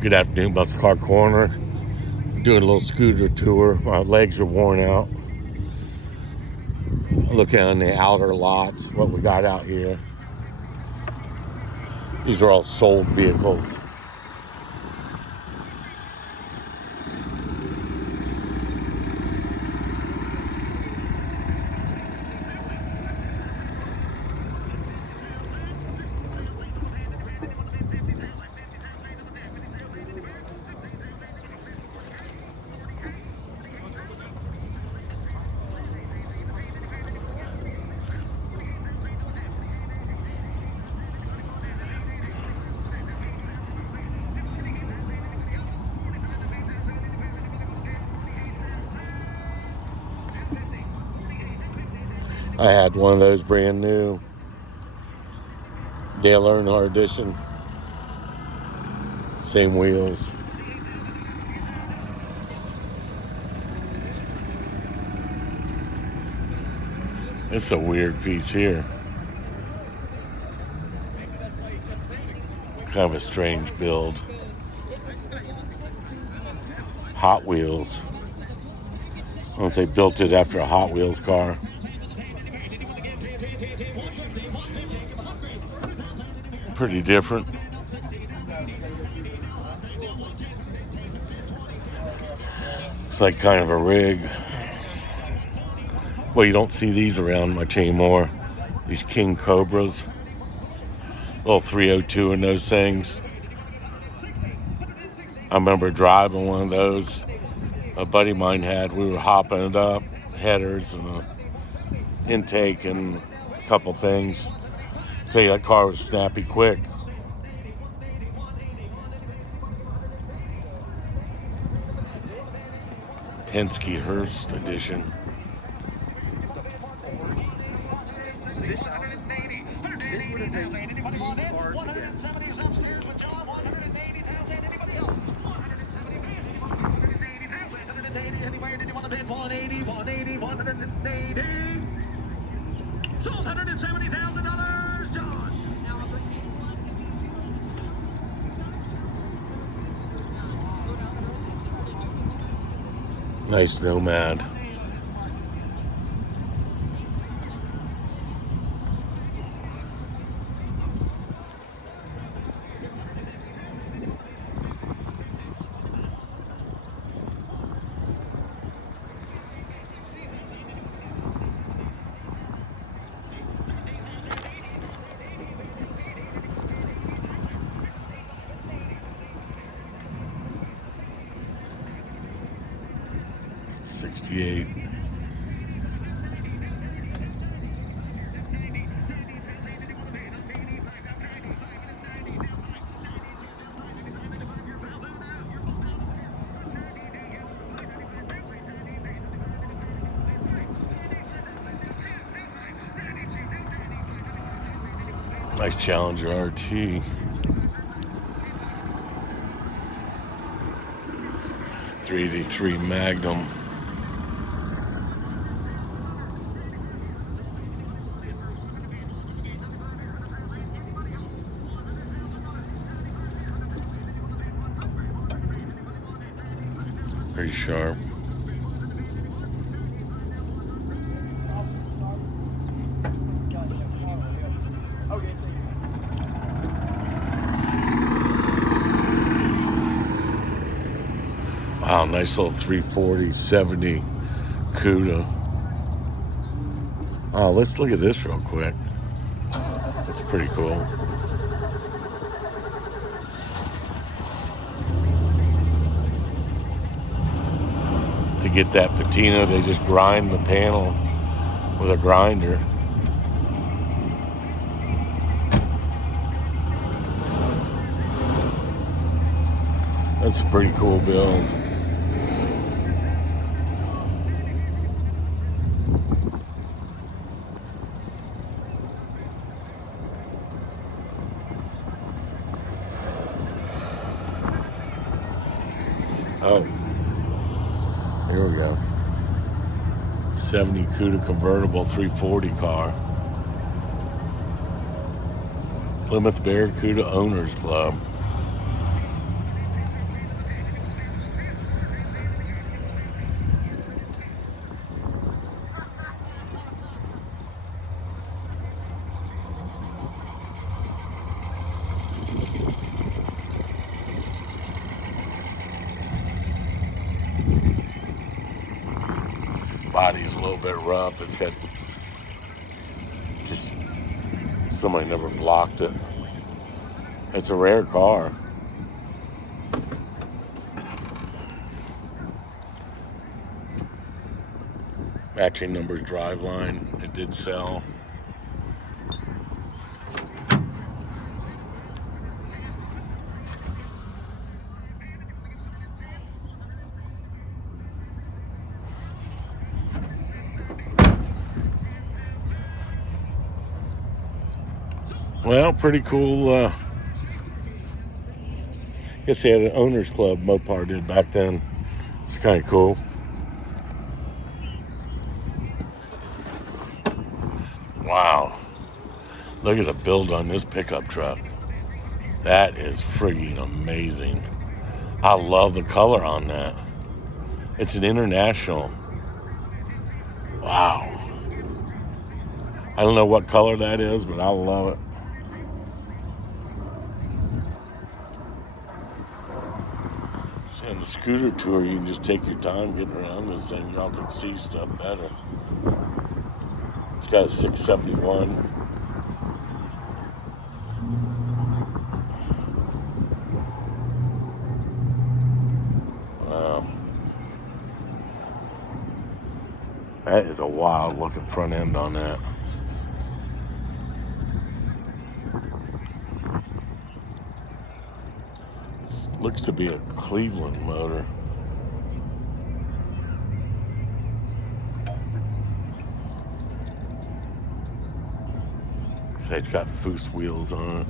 Good afternoon, Muscle Car Corner. Doing a little scooter tour. My legs are worn out. Looking on the outer lots, what we got out here. These are all sold vehicles. I had one of those brand new Dale Earnhardt edition. Same wheels. It's a weird piece here. Kind of a strange build. Hot Wheels. I don't know if they built it after a Hot Wheels car. Pretty different. Looks like kind of a rig. Well, you don't see these around much anymore. These King Cobras. Little 302 in those things. I remember driving one of those. A buddy of mine had. We were hopping it up. Headers and an intake and a couple things. Tell you, that car was snappy quick. Penske Hearst edition. Sold $170,000, Josh. Nice Nomad. '68. Nice Challenger RT. 383 Magnum. Pretty sharp. Wow, nice little 340, 70 CUDA. Oh, let's look at this real quick. That's pretty cool. To get that patina, they just grind the panel with a grinder. That's a pretty cool build. Oh, here we go. 70 CUDA convertible 340 car. Plymouth Barracuda Owners Club. a little bit rough. It's got just somebody never blocked it. It's a rare car. Matching numbers driveline. It did sell. Well, pretty cool. Guess they had an owners club, Mopar did back then. It's kind of cool. Wow. Look at the build on this pickup truck. That is friggin' amazing. I love the color on that. It's an international. Wow. I don't know what color that is, but I love it. So on the scooter tour, you can just take your time getting around this thing. Y'all can see stuff better. It's got a 671. Wow. That is a wild looking front end on that. This looks to be a Cleveland motor. So it's got Foose wheels on it.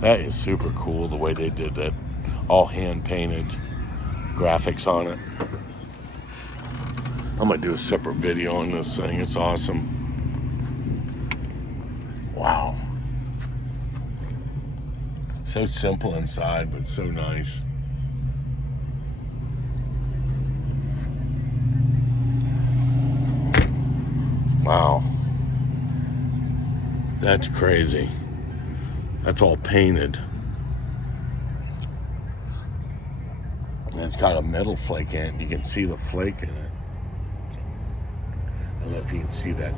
That is super cool the way they did that. All hand painted graphics on it. I'm gonna do a separate video on this thing. It's awesome. Wow. So simple inside, but so nice. Wow. That's crazy. That's all painted. And it's got a metal flake in it. You can see the flake in it. I don't know if you can see that.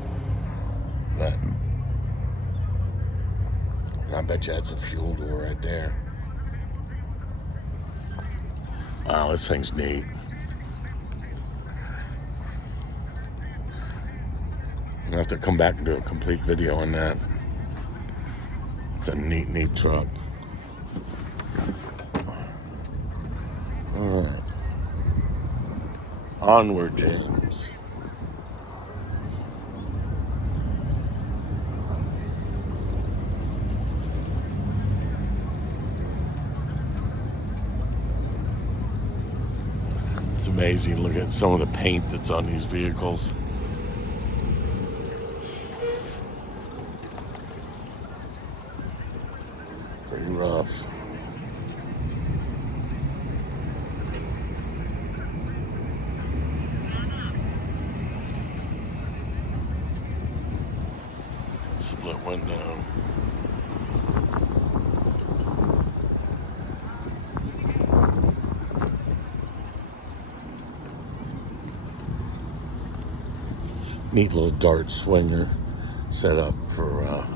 But I bet you that's a fuel door right there. Wow, this thing's neat. I'm gonna have to come back and do a complete video on that. It's a neat truck. All right. Onward, James. It's amazing. Look at some of the paint that's on these vehicles. Pretty rough. Split window. Neat little dart swinger set up for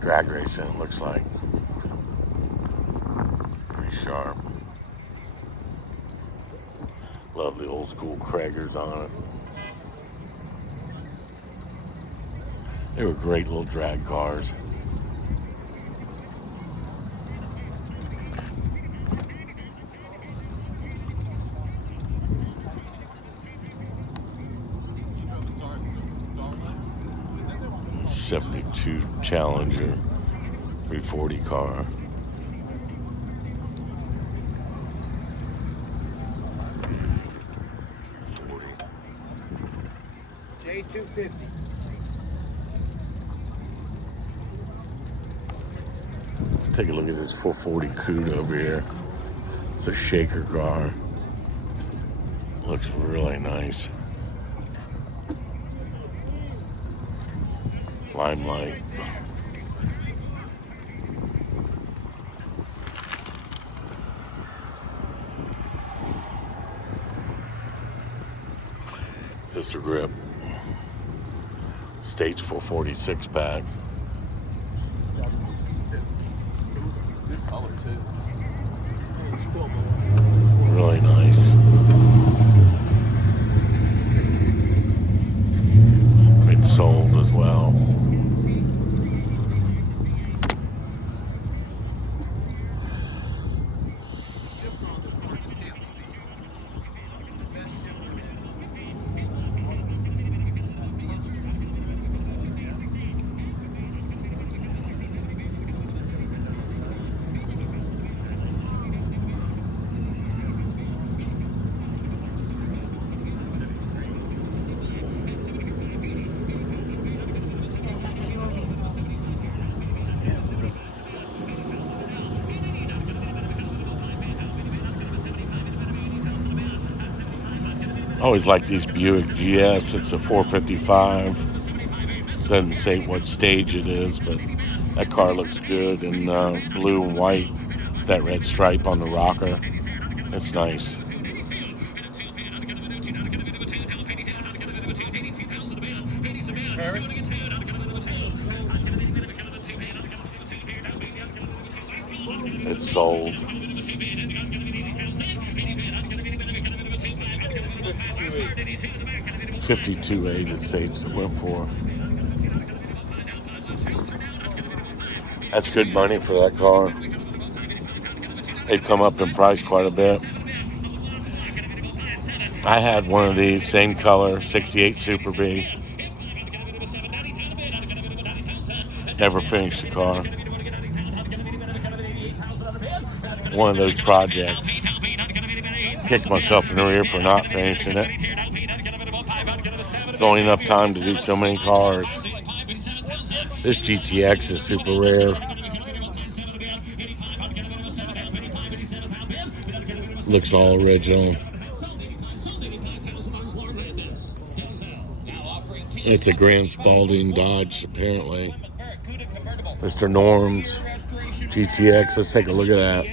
drag racing, it looks like. Pretty sharp. Love the old school Kragers on it. They were great little drag cars. '72 Challenger 340 car. J250. Let's take a look at this 440 Coot over here. It's a shaker car. Looks really nice. Limelight. Pistol grip. Stage 446 pack. Good color too. Really nice. It's sold as well. I always like these Buick GS. It's a 455. Doesn't say what stage it is, but that car looks good in blue and white. That red stripe on the rocker. It's nice. It's sold. 52.8 it states it went for. That's good money for that car. They've come up in price quite a bit. I had one of these, same color, 68 Super B. Never finished the car. One of those projects. Kicked myself in the rear for not finishing it. It's only enough time to do so many cars. This GTX is super rare. Looks all original. It's a Grand Spalding Dodge, apparently. Mr. Norm's GTX. Let's take a look at that.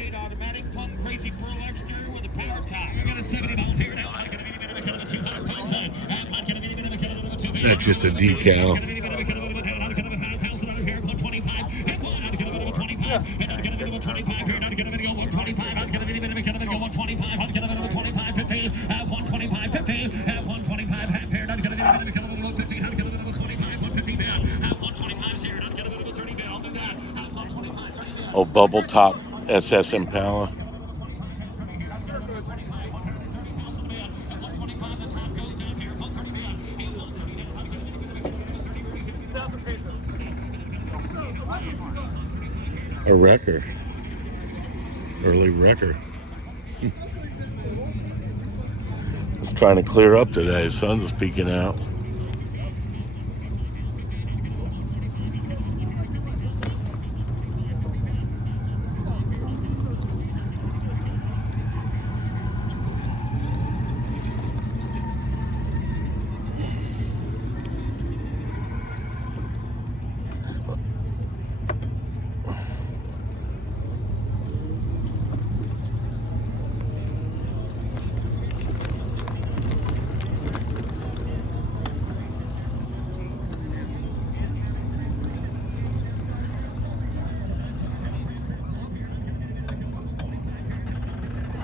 That's just a decal. Oh, bubble top SS Impala. A wrecker. Early wrecker. It's trying to clear up today. The sun's peeking out.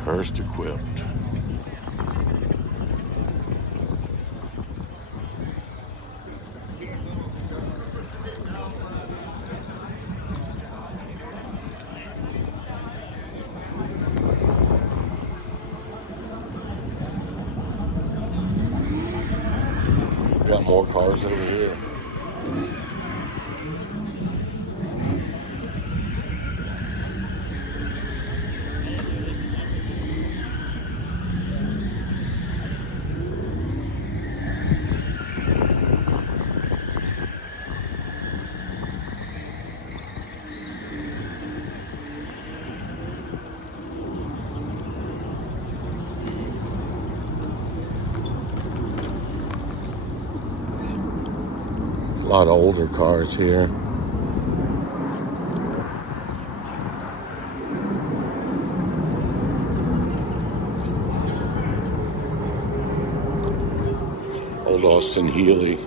Hearst equipped. Got more cars over here. A lot of older cars here. Ford Austin Healey.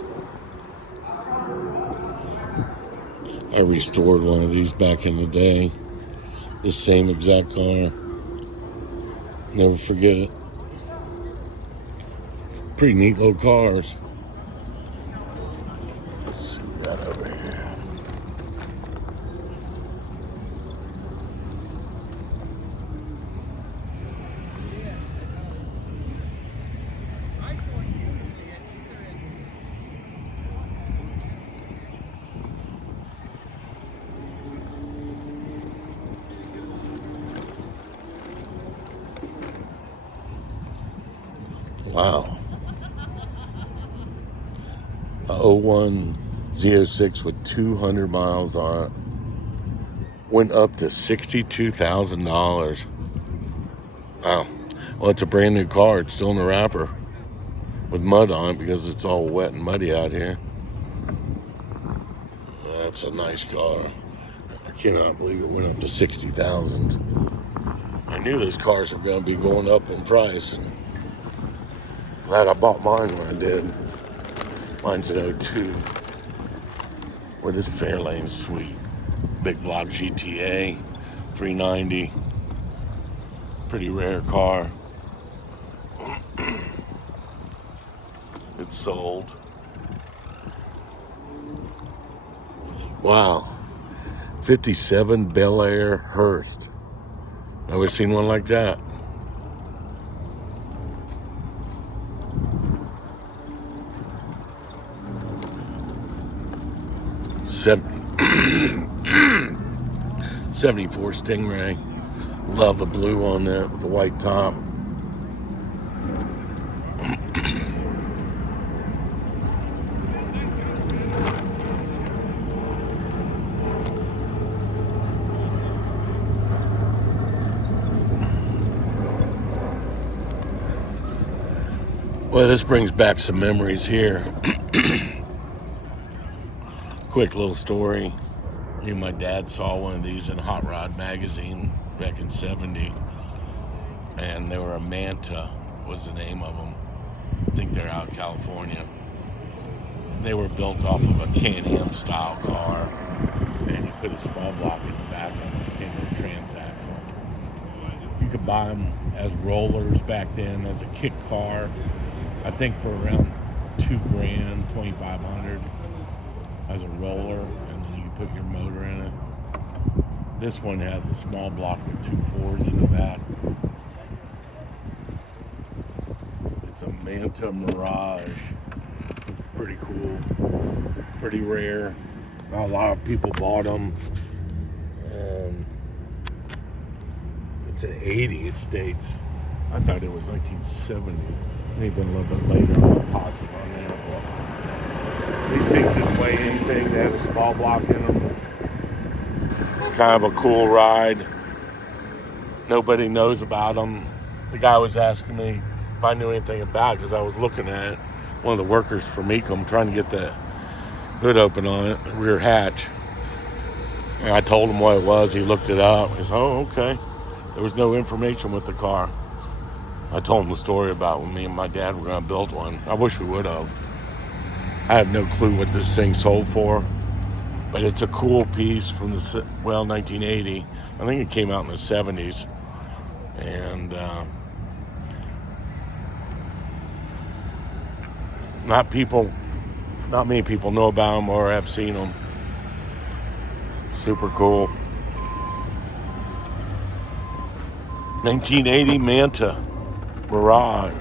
I restored one of these back in the day. The same exact car. Never forget it. Pretty neat little cars. Let's see that over here. Wow. A 01 Z06 with 200 miles on it. Went up to $62,000. Wow. Well, it's a brand new car. It's still in the wrapper with mud on it because it's all wet and muddy out here. That's a nice car. I cannot believe it went up to $60,000. I knew those cars were going to be going up in price. And glad I bought mine when I did. Mine's an 02. Well, this Fairlane's sweet. Big block GTA, 390. Pretty rare car. It's sold. Wow. 57 Bel Air Hearst. Never seen one like that. '74 Stingray. Love the blue on that with the white top. Well, this brings back some memories here. Quick little story. Me and my dad saw one of these in Hot Rod magazine back in '70, and they were a Manta was the name of them. I think they're out of California. They were built off of a Can-Am style car, and you put a small block in the back of it. It came with a transaxle. You could buy them as rollers back then, as a kit car. I think for around $2,000, $2,500 as a roller, and then you can put your motor in it. This one has a small block with 2 4s in the back. It's a Manta Mirage. Pretty cool. Pretty rare. Not a lot of people bought them. It's an 80, it states. I thought it was 1970. Maybe a little bit later. I'm not positive on that. But these things didn't weigh anything. They had a small block in them. It's kind of a cool ride. Nobody knows about them. The guy was asking me if I knew anything about it because I was looking at it. One of the workers for Mecum trying to get the hood open on it, the rear hatch. And I told him what it was. He looked it up. He said, oh, okay. There was no information with the car. I told him the story about when me and my dad were going to build one. I wish we would have. I have no clue what this thing sold for, but it's a cool piece from 1980. I think it came out in the 70s. And not many people know about them or have seen them. Super cool. 1980 Manta Mirage.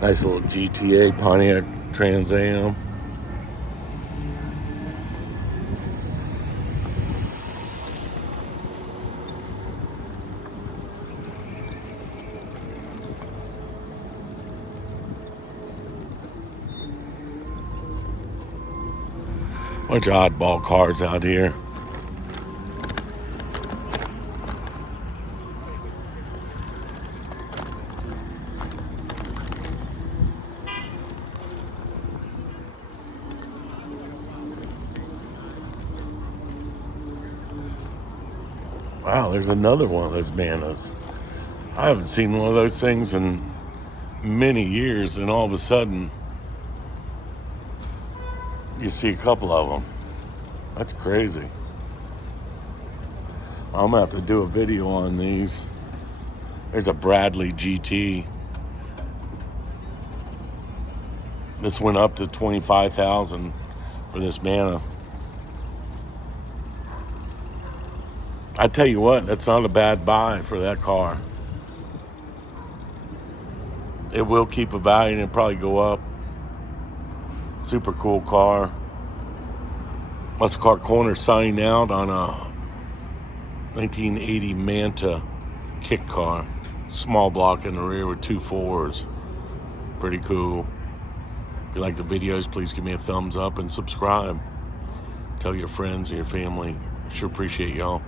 Nice little GTA Pontiac Trans Am. Bunch of oddball cars out here. Wow, there's another one of those Manas. I haven't seen one of those things in many years, and all of a sudden, you see a couple of them. That's crazy. I'm gonna have to do a video on these. There's a Bradley GT. This went up to $25,000 for this Mana. I tell you what, that's not a bad buy for that car. It will keep a value and it'll probably go up. Super cool car. Muscle Car Corner signing out on a 1980 Manta kit car. Small block in the rear with 2 4s. Pretty cool. If you like the videos, please give me a thumbs up and subscribe. Tell your friends and your family. Sure appreciate y'all.